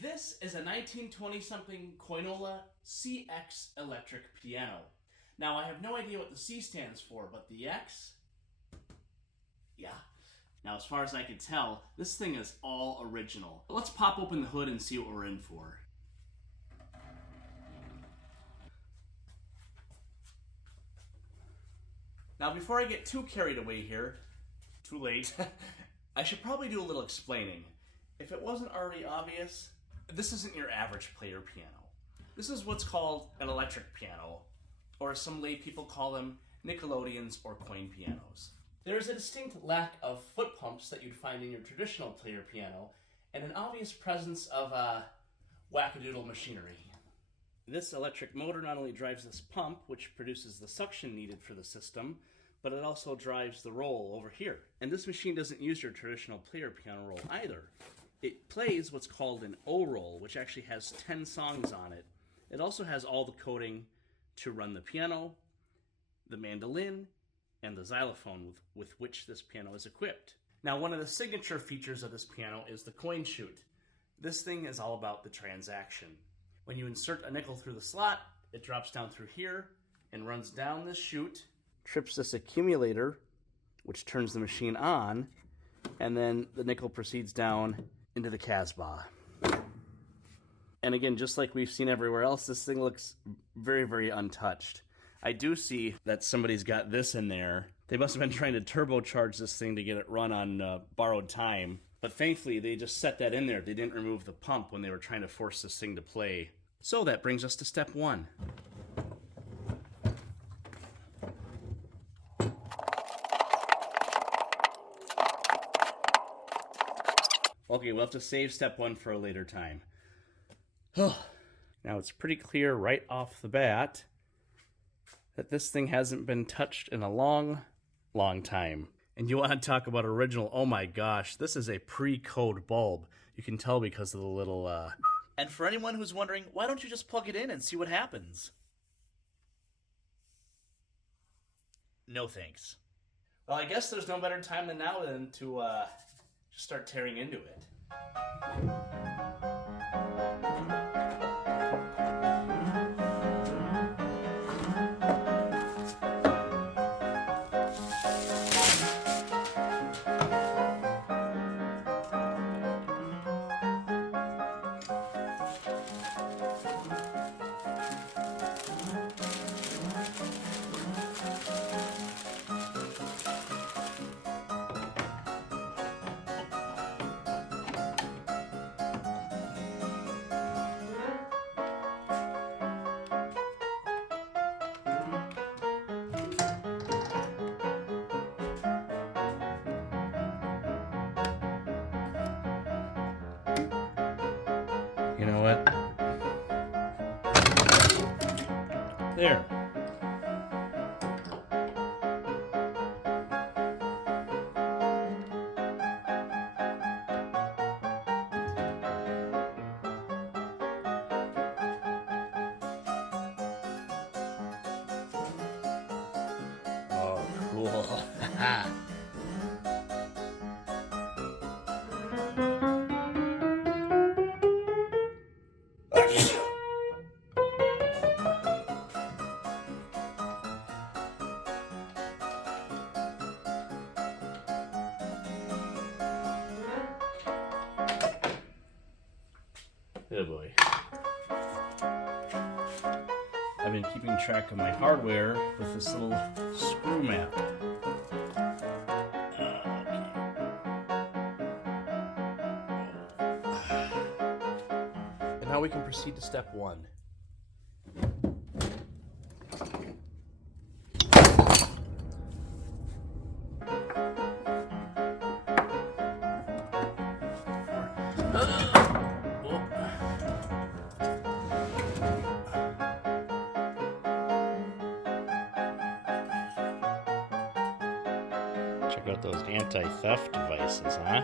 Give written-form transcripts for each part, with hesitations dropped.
This is a 1920-something Coinola CX electric piano. Now, I have no idea what the C stands for, but the X? Yeah. Now, as far as I can tell, this thing is all original. But let's pop open the hood and see what we're in for. Now, before I get too carried away here, too late, I should probably do a little explaining. If it wasn't already obvious, this isn't your average player piano. This is what's called an electric piano, or as some lay people call them, Nickelodeons or coin pianos. There is a distinct lack of foot pumps that you'd find in your traditional player piano, and an obvious presence of wackadoodle machinery. This electric motor not only drives this pump, which produces the suction needed for the system, but it also drives the roll over here. And this machine doesn't use your traditional player piano roll either. It plays what's called an O roll, which actually has 10 songs on it. It also has all the coding to run the piano, the mandolin, and the xylophone with which this piano is equipped. Now, one of the signature features of this piano is the coin chute. This thing is all about the transaction. When you insert a nickel through the slot, it drops down through here and runs down this chute, trips this accumulator, which turns the machine on, and then the nickel proceeds down into the Casbah. And again, just like we've seen everywhere else, this thing looks very, very untouched. I do see that somebody's got this in there. They must have been trying to turbocharge this thing to get it run on borrowed time. But thankfully, they just set that in there. They didn't remove the pump when they were trying to force this thing to play. So that brings us to step one. Okay, we'll have to save step one for a later time. Now, it's pretty clear right off the bat that this thing hasn't been touched in a long, long time. And you want to talk about original, oh my gosh, this is a pre-code bulb. You can tell because of the little, And for anyone who's wondering, why don't you just plug it in and see what happens? No thanks. Well, I guess there's no better time than now than to just start tearing into it. You know what? There. Oh, cool. Oh boy. I've been keeping track of my hardware with this little screw map. And now we can proceed to step one. Check out those anti-theft devices, huh?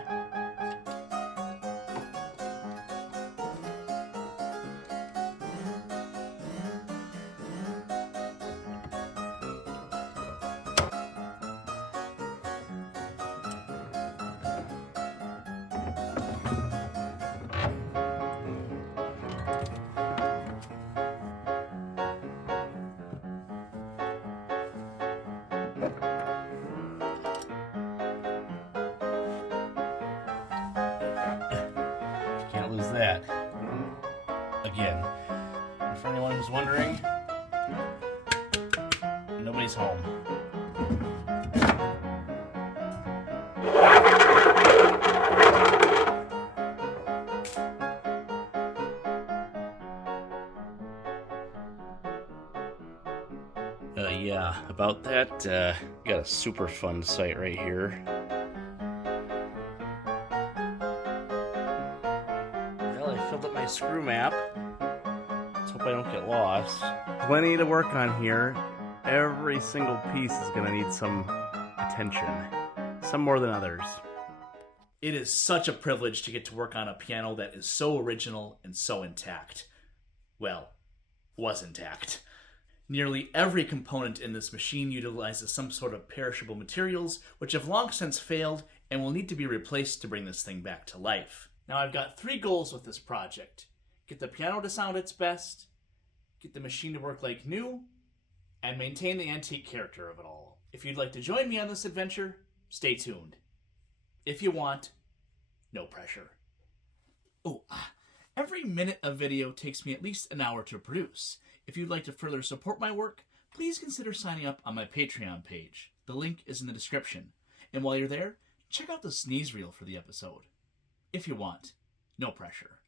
again. And for anyone who's wondering, nobody's home. Yeah, about that, got a super fun site right here. Well, I filled up my screw map. Let's hope I don't get lost. Plenty to work on here. Every single piece is gonna need some attention. Some more than others. It is such a privilege to get to work on a piano that is so original and so intact. Well, was intact. Nearly every component in this machine utilizes some sort of perishable materials, which have long since failed and will need to be replaced to bring this thing back to life. Now I've got 3 goals with this project. Get the piano to sound its best, get the machine to work like new, and maintain the antique character of it all. If you'd like to join me on this adventure, stay tuned. If you want, no pressure. Every minute of video takes me at least an hour to produce. If you'd like to further support my work, please consider signing up on my Patreon page. The link is in the description. And while you're there, check out the sneeze reel for the episode. If you want, no pressure.